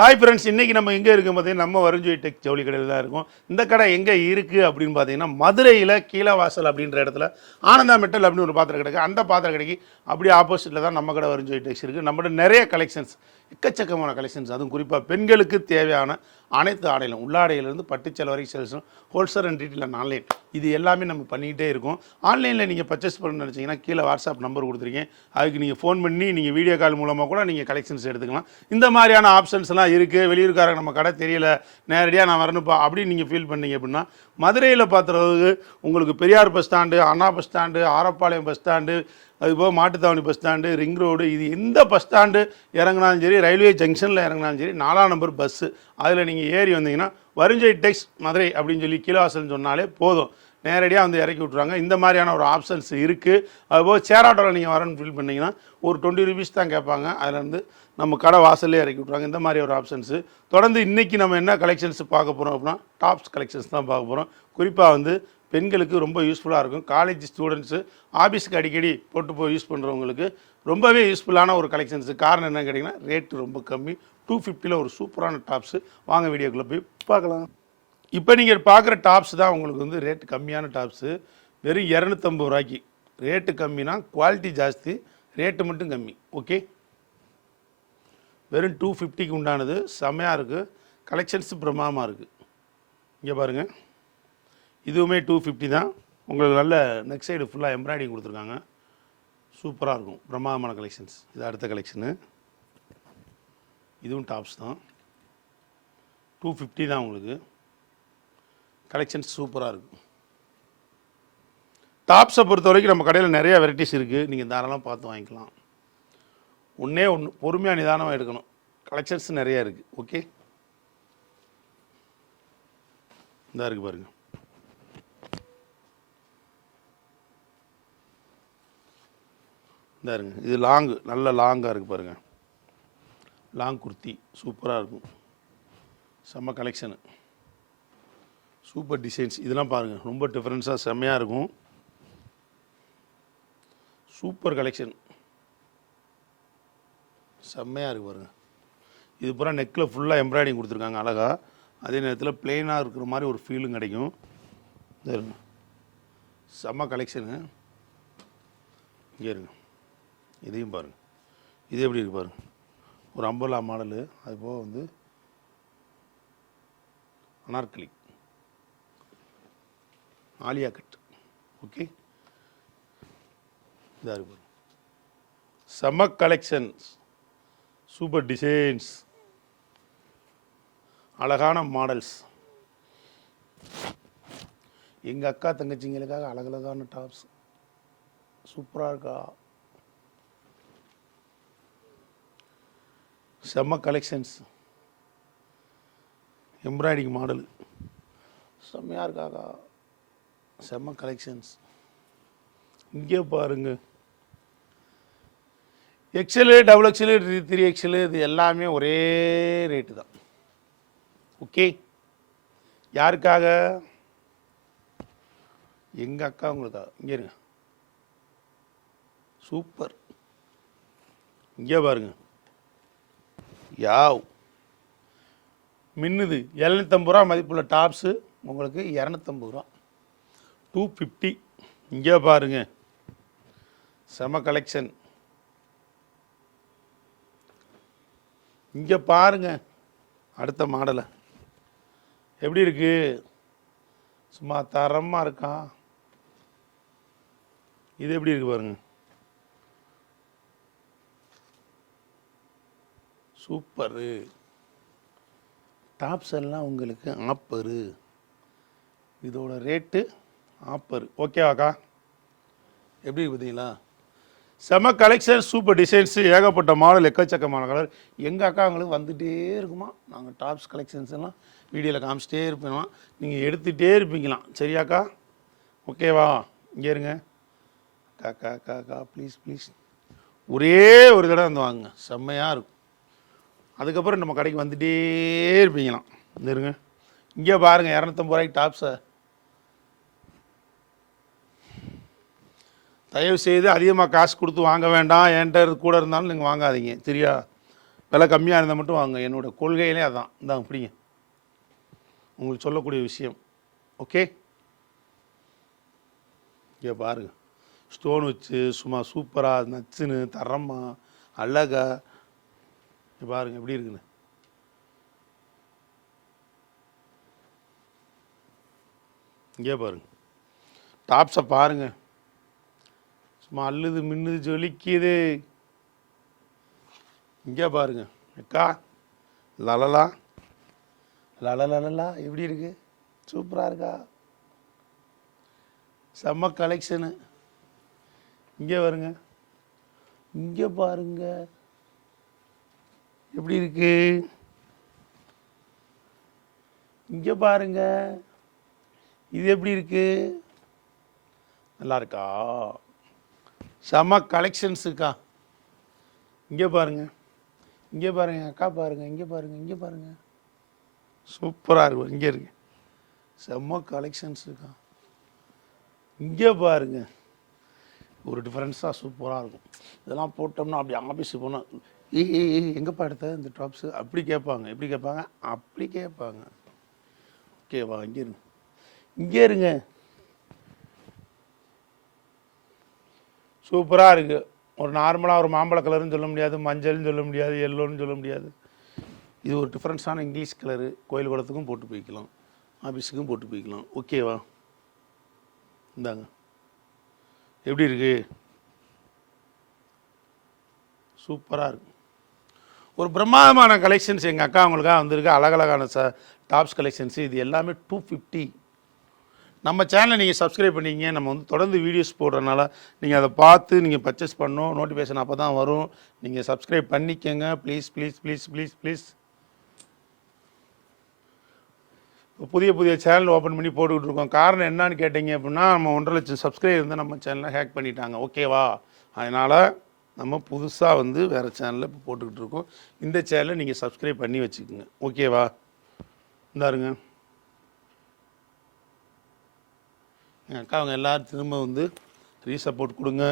Hi friends இன்றைக்கி நம்ம எங்கே இருக்கோம் பார்த்தீங்கன்னா நம்ம வருஞ்சோய் டெக் ஜவுளி கடையில் தான் இருக்கும். இந்த கடை எங்கே இருக்குது அப்படின்னு பார்த்தீங்கன்னா மதுரையில் கீழவாசல் அப்படின்ற இடத்துல ஆனந்தா மெட்டல் அப்படின்னு ஒரு பாத்திரம் கிடைக்கும் அந்த பாத்திரம் கடைக்கு அப்படியே ஆப்போசிட்டில் தான் நம்ம கடை வருஞ்சோய் டெக்ஸ் இருக்குது நம்மகிட்ட நிறைய கலெக்ஷன்ஸ் எக்கச்சக்கமான கலெக்ஷன்ஸ் அதுவும் குறிப்பாக பெண்களுக்கு தேவையான அனைத்து ஆடையிலும் உள்ளாடையிலேருந்து பட்டுச்சல் வரைக்கும் சேல்ஸும் ஹோல்சேல் அண்ட் ரீட்டெயில் ஆன்லைன் இது எல்லாமே நம்ம பண்ணிக்கிட்டே இருக்கோம். ஆன்லைனில் நீங்கள் பர்ச்சேஸ் பண்ணணும்னு நினச்சிங்கன்னா கீழே வாட்ஸ்அப் நம்பர் கொடுத்துருக்கேன். அதுக்கு நீங்கள் ஃபோன் பண்ணி நீங்கள் வீடியோ கால் மூலமாக கூட நீங்கள் கலெக்ஷன்ஸ் எடுத்துக்கலாம். இந்த மாதிரியான ஆப்ஷன்ஸ்லாம் இருக்குது வெளியூர்காரங்க நம்ம கடை தெரியல. நேரடியாக நான் வரணுப்பா அப்படின்னு நீங்கள் ஃபீல் பண்ணீங்க அப்படின்னா மதுரையில் பார்த்துறது உங்களுக்கு Periyar bus stand Anna bus stand Arapalayam bus stand அதுபோக Mattuthavani bus stand ring road இது எந்த பஸ் ஸ்டாண்டு இறங்கினாலும் சரி ரயில்வே ஜங்ஷனில் இறங்கினாலும் சரி நாலாம் நம்பர் பஸ்ஸு அதில் நீங்கள் ஏறி வந்தீங்கன்னா வருஞ்சை டெக்ஸ் மதுரை அப்படின்னு சொல்லி கீழவாசல்னு சொன்னாலே போதும். நேரடியாக வந்து இறக்கி விட்ருவாங்க இந்த மாதிரியான ஒரு ஆப்ஷன்ஸ் இருக்குது அதுபோக சேர் ஆட்டோவில் நீங்கள் வரேன்னு ஃபீல் பண்ணிங்கன்னா ஒரு டுவெண்ட்டி ருபீஸ் தான் கேட்பாங்க. அதுலேருந்து நம்ம கடை வாசல்லே இறக்கி விட்ருவாங்க இந்த மாதிரி ஒரு ஆப்ஷன்ஸு தொடர்ந்து இன்றைக்கி நம்ம என்ன கலெக்ஷன்ஸ் பார்க்க போகிறோம் அப்படின்னா டாப்ஸ் கலெக்ஷன்ஸ் தான் பார்க்க போகிறோம் குறிப்பாக வந்து பெண்களுக்கு ரொம்ப யூஸ்ஃபுல்லாக இருக்கும். காலேஜ் ஸ்டூடெண்ட்ஸு ஆஃபீஸ்க்கு அடிக்கடி போட்டு போய் யூஸ் பண்ணுறவங்களுக்கு ரொம்பவே யூஸ்ஃபுல்லான ஒரு கலெக்ஷன்ஸு காரணம் என்னன்னு கேட்டிங்கன்னா ரேட்டு ரொம்ப கம்மி. டூ ஃபிஃப்டியில் ஒரு சூப்பரான டாப்ஸு வாங்க வீடியோக்குள்ளே போய் பார்க்கலாம். இப்போ நீங்கள் பார்க்குற டாப்ஸ் தான் உங்களுக்கு வந்து ரேட்டு கம்மியான டாப்ஸு வெறும் இரநூத்தம்பது ரூபாய்க்கு. ரேட்டு கம்மினா குவாலிட்டி ஜாஸ்தி ரேட்டு மட்டும் கம்மி. ஓகே வெறும் டூ ஃபிஃப்டிக்கு உண்டானது செம்மையாக இருக்குது கலெக்ஷன்ஸ் பிரமாதமாக இருக்குது இங்கே பாருங்கள் இதுவுமே டூ ஃபிஃப்டி தான். உங்களுக்கு நல்ல நெக் சைடு ஃபுல்லாக எம்ப்ராய்டிங் கொடுத்துருக்காங்க. சூப்பராக இருக்கும். பிரமாதமான கலெக்ஷன்ஸ் இது அடுத்த கலெக்ஷனு இதுவும் டாப்ஸ் தான். டூ ஃபிஃப்டி தான் உங்களுக்கு. கலெக்ஷன்ஸ் சூப்பராக இருக்கும். டாப்ஸை பொறுத்த வரைக்கும் நம்ம கடையில் நிறைய வெரைட்டிஸ் இருக்குது நீங்கள் தாராளமாக பார்த்து வாங்கிக்கலாம். ஒன்றே ஒன்று பொறுமையாக நிதானமாக எடுக்கணும். கலெக்ஷன்ஸ் நிறைய இருக்குது ஓகே இந்த இருக்குது பாருங்கள் இந்த இருங்க. இது லாங்கு நல்ல லாங்காக இருக்குது பாருங்கள் லாங் குர்த்தி சூப்பராக இருக்கும். செம்ம கலெக்ஷனு சூப்பர் டிசைன்ஸ் இதெல்லாம் பாருங்கள் ரொம்ப டிஃப்ரென்ஸாக செம்மையாக இருக்கும். சூப்பர் கலெக்ஷன் செம்மையாக இருக்கு பாருங்கள் இது பூரா நெக்கில் ஃபுல்லாக எம்ப்ராய்டிங் கொடுத்துருக்காங்க அழகாக அதே நேரத்தில் பிளெயினாக இருக்கிற மாதிரி ஒரு ஃபீலும் கிடைக்கும். இருங்க. செம்ம கலெக்ஷனு இங்கே இருங்க. இதையும் பாருங்கள் இது எப்படி இருக்கு பாருங்கள் ஒரு அம்பர்லா மாடலு அது போக வந்து அனார்கலி. Alia cut okay? இதாக இருக்கு பாருங்க. செம கலெக்ஷன்ஸ். Super designs. அழகான மாடல்ஸ். எங்கள் அக்கா தங்கச்சிங்களுக்காக அழகழகான டாப்ஸ். சூப்பராக இருக்கா? செம்ம கலெக்ஷன்ஸ் எம்ப்ராய்டிங் மாடல் செம்மையாக இருக்காக்கா. செம்ம கலெக்ஷன்ஸ் இங்கே பாருங்க. XL double XL three XL இது எல்லாமே ஒரே ரேட்டு தான். ஓகே யாருக்காக? எங்கள் அக்கா உங்களுக்காக இங்கே இருங்க. சூப்பர் இங்கே பாருங்கள் யாவ். மின்னுது எழுநூத்தம்பது ரூபா மதிப்புள்ள டாப்ஸு உங்களுக்கு இரநூத்தம்பது ரூபா. டூ ஃபிஃப்டி இங்கே பாருங்க. செம கலெக்ஷன் இங்கே பாருங்க. அடுத்த மாடலை. எப்படி இருக்கு? சும்மா தரமாக இருக்கா? இது எப்படி இருக்கு பாருங்கள் சூப்பரு. டாப்ஸ் எல்லாம் உங்களுக்கு ஆப்பரு. இதோட ரேட்டு ஆப்பரு. ஓகேவாக்கா எப்படி பார்த்தீங்களா? செம கலெக்ஷன் சூப்பர் டிசைன்ஸு ஏகப்பட்ட மாடல் எக்கச்சக்கமான கலர் எங்கள் அக்காங்களுக்கு வந்துகிட்டே இருக்குமா? நாங்கள் டாப்ஸ் கலெக்ஷன்ஸ் எல்லாம் வீடியோவில் காமிச்சிட்டே இருப்போம்? நீங்கள் எடுத்துகிட்டே இருப்பீங்களாம். சரியாக்கா ஓகேவா இங்கே இருங்க. அக்கா அக்கா அக்கா அக்கா ப்ளீஸ் ப்ளீஸ் ஒரே ஒரு தடவை வந்து வாங்க செம்மையாக இருக்கும். அதுக்கப்புறம் நம்ம கடைக்கு வந்துட்டே இருப்பீங்களாம். இருங்க. இங்கே பாருங்கள் இரநூத்தம்பது ரூபாய்க்கு டாப்ஸை தயவு செய்து அதிகமாக காசு கொடுத்து வாங்க வேண்டாம். என்கிட்ட கூட இருந்தாலும் நீங்கள் வாங்காதீங்க. சரியா? விலை கம்மியாக இருந்தால் மட்டும் வாங்க என்னோடய கொள்கையிலே அதான். இந்தாங்க பிடிங்க. உங்களுக்கு சொல்லக்கூடிய விஷயம். ஓகே இங்கே பாருங்க. ஸ்டோன் வச்சு சும்மா சூப்பராக நச்சுன்னு தரமாக அழகா பாருங்க எப்படி இருக்குன்னு. இங்கே பாருங்க. டாப்ஸை பாருங்க. சும்மா அல்லுது மின்னுது ஜொலிக்குது. இங்கே பாருங்க. அக்கா லலலா. லலலலா எப்படி இருக்கு? சூப்பராக இருக்கா? செம்ம கலெக்ஷனு இங்கே வருங்க. இங்கே பாருங்க. எப்படி இருக்கு? இங்கே பாருங்க. இது எப்படி இருக்கு? நல்லா இருக்கா? செம்ம கலெக்ஷன்ஸுக்கா இங்கே பாருங்க. இங்கே பாருங்க அக்கா பாருங்க இங்கே பாருங்க இங்கே பாருங்க. சூப்பராக இருக்கும். இங்கே இருக்கு. செம்ம கலெக்ஷன்ஸுக்கா இங்கே பாருங்க. ஒரு டிஃப்ரென்ஸாக சூப்பராக இருக்கும். இதெல்லாம் போட்டோம்னா அப்படி ஆஃபீஸுக்கு போனால் ஏய் ஏய் ஏய் எங்கேப்பா எடுத்த இந்த டாப்ஸு அப்படி கேட்பாங்க. எப்படி கேட்பாங்க? அப்படி கேட்பாங்க. ஓகேவா இங்கே இருங்க. இங்கே இருங்க. சூப்பராக இருக்குது ஒரு நார்மலாக ஒரு மாம்பழ கலர்னு சொல்ல முடியாது மஞ்சள்னு சொல்ல முடியாது எல்லோன்னு சொல்ல முடியாது. இது ஒரு டிஃப்ரென்ஸான இங்கிலீஷ் கலரு கோயில் குளத்துக்கும் போட்டு போய்க்கலாம். ஆஃபீஸுக்கும் போட்டு போய்க்கலாம். ஓகேவா இந்தாங்க. எப்படி இருக்குது சூப்பராக இருக்கு. ஒரு பிரம்மாண்டமான கலெக்ஷன்ஸ் எங்கள் அக்கா அவங்களுக்காக வந்திருக்கு. அழகழகான ச டாப்ஸ் கலெக்ஷன்ஸ் இது எல்லாமே டூ ஃபிஃப்டி நம்ம சேனலை நீங்கள் சப்ஸ்கிரைப் பண்ணிங்க. நம்ம வந்து தொடர்ந்து வீடியோஸ் போடுறதுனால நீங்கள் அதை பார்த்து நீங்கள் பர்ச்சேஸ் பண்ணணும். நோட்டிஃபிகேஷன் அப்போ தான் வரும். நீங்கள் சப்ஸ்கிரைப் பண்ணிக்கோங்க. Please please please please please புதிய புதிய சேனல் ஓப்பன் பண்ணி போட்டுக்கிட்டு இருக்கோம். காரணம் என்னன்னு கேட்டிங்க அப்படின்னா நம்ம ஒன்றரை லட்சம் சப்ஸ்கிரைபர் வந்து நம்ம சேனலை ஹேக் பண்ணிட்டாங்க. ஓகேவா அதனால் நம்ம புதுசாக வந்து வேறு சேனலில் இப்போ போட்டுக்கிட்டு இருக்கோம். இந்த சேனலை நீங்கள் சப்ஸ்கிரைப் பண்ணி வச்சுக்கோங்க. ஓகேவா இந்தாருங்க. எங்கள் அக்கா அவங்க எல்லோரும் திரும்ப வந்து ரீசப்போர்ட் கொடுங்க.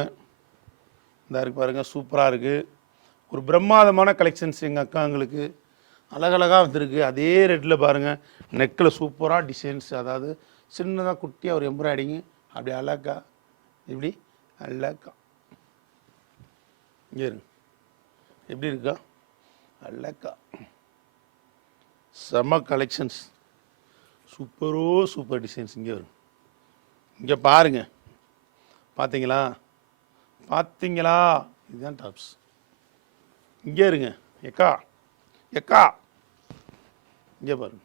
இந்த இருக்கு பாருங்கள் சூப்பராக இருக்குது ஒரு பிரம்மாதமான கலெக்ஷன்ஸ் எங்கள் அக்காங்களுக்கு. அழகழகாக வந்திருக்கு. அதே ரெட்டில் பாருங்கள் நெக்கில் சூப்பராக டிசைன்ஸ் அதாவது சின்னதாக குட்டியாக ஒரு எம்ப்ராய்டிங்கு அப்படி அழகா இப்படி அழகா. இங்கே இருங்க. எப்படி இருக்கா? அல்லக்கா செம்ம கலெக்ஷன்ஸ் சூப்பரோ சூப்பர் டிசைன்ஸ் இங்கே வரும். இங்கே பாருங்க. பார்த்தீங்களா? பார்த்தீங்களா? இதுதான் டாப்ஸ் இங்கே இருங்க. எக்கா எக்கா இங்கே பாருங்க.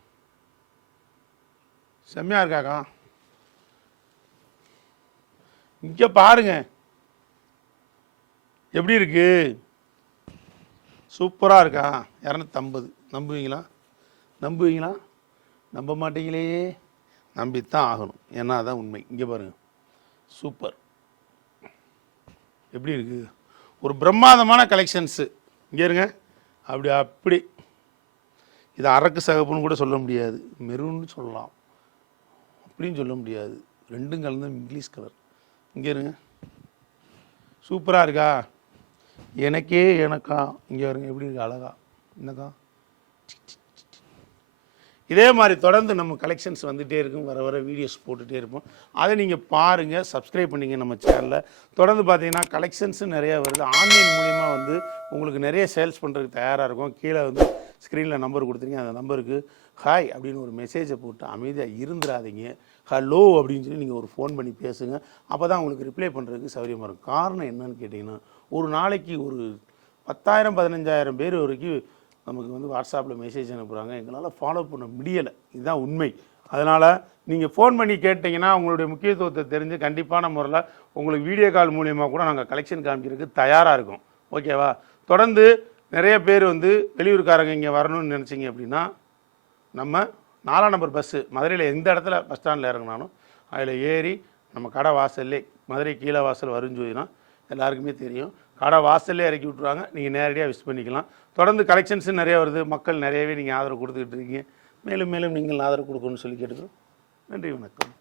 செம்மையா இருக்காக்கா இங்கே பாருங்க. எப்படி இருக்கு? சூப்பராக இருக்கா? இரநூத்தம்பது. நம்புவீங்களா? நம்புவீங்களா? நம்ப மாட்டீங்களே. நம்பித்தான் ஆகணும். ஏன்னா அதான் உண்மை. இங்கே பாருங்கள் சூப்பர். எப்படி இருக்கு? ஒரு பிரம்மாதமான கலெக்ஷன்ஸு இங்கே இருங்க. அப்படி அப்படி. இது அரக்கு சகப்புன்னு கூட சொல்ல முடியாது. மெருன்னு சொல்லலாம். அப்படின்னு சொல்ல முடியாது. ரெண்டும் கலந்து இங்கிலீஷ் கலர் இங்கே இருங்க. சூப்பராக இருக்கா? எனக்கே எனக்கா. இங்கே வருங்க எப்படி இருக்கு அழகா. என்னக்கா? இதே மாதிரி தொடர்ந்து நம்ம கலெக்ஷன்ஸ் வந்துகிட்டே இருக்கும் வர வர வீடியோஸ் போட்டுகிட்டே இருப்போம். அதை நீங்கள் பாருங்கள் சப்ஸ்கிரைப் பண்ணிங்க நம்ம சேனலில் தொடர்ந்து பார்த்தீங்கன்னா கலெக்ஷன்ஸும் நிறையா வருது. ஆன்லைன் மூலிமா வந்து உங்களுக்கு நிறைய சேல்ஸ் பண்ணுறதுக்கு தயாராக இருக்கும். கீழே வந்து ஸ்க்ரீனில் நம்பர் கொடுத்துருங்க அந்த நம்பருக்கு ஹாய் அப்படின்னு ஒரு மெசேஜை போட்டு அமைதியாக இருந்துடாதீங்க. ஹலோ அப்படின்னு சொல்லி நீங்கள் ஒரு ஃபோன் பண்ணி பேசுங்க. அப்போ தான் உங்களுக்கு ரிப்ளை பண்ணுறதுக்கு சௌகரியமாக இருக்கும். காரணம் என்னன்னு கேட்டிங்கன்னா ஒரு நாளைக்கு ஒரு பத்தாயிரம் பதினஞ்சாயிரம் பேர் வரைக்கும் நமக்கு வந்து வாட்ஸ்அப்பில் மெசேஜ் அனுப்புகிறாங்க எங்களால் ஃபாலோ பண்ண முடியலை. இதுதான் உண்மை. அதனால் நீங்கள் ஃபோன் பண்ணி கேட்டிங்கன்னா உங்களுடைய முக்கியத்துவத்தை தெரிஞ்சு கண்டிப்பான முறையில் உங்களுக்கு வீடியோ கால் மூலியமாக கூட நாங்கள் கலெக்ஷன் காமிக்கிறதுக்கு தயாராக இருக்கும். ஓகேவா தொடர்ந்து நிறைய பேர் வந்து வெளியூர்காரங்க இங்கே வரணும்னு நினச்சிங்க அப்படின்னா நம்ம நாலாம் நம்பர் பஸ்ஸு மதுரையில் எந்த இடத்துல பஸ் ஸ்டாண்டில் இறங்கினாலும் அதில் ஏறி நம்ம கடை வாசல்லே மதுரை கீழே வாசல் வரும்னு சொல்லினா எல்லாருக்குமே தெரியும். கடை வாசல்லே இறக்கி விட்ருவாங்க நீங்கள் நேரடியாக விஸ் பண்ணிக்கலாம். தொடர்ந்து கலெக்ஷன்ஸும் நிறைய வருது. மக்கள் நிறையவே நீங்கள் ஆதரவு கொடுத்துக்கிட்டு இருக்கீங்க. மேலும் மேலும் நீங்கள் ஆதரவு கொடுக்கணும்னு சொல்லி கேட்டுக்கிறோம். நன்றி வணக்கம்.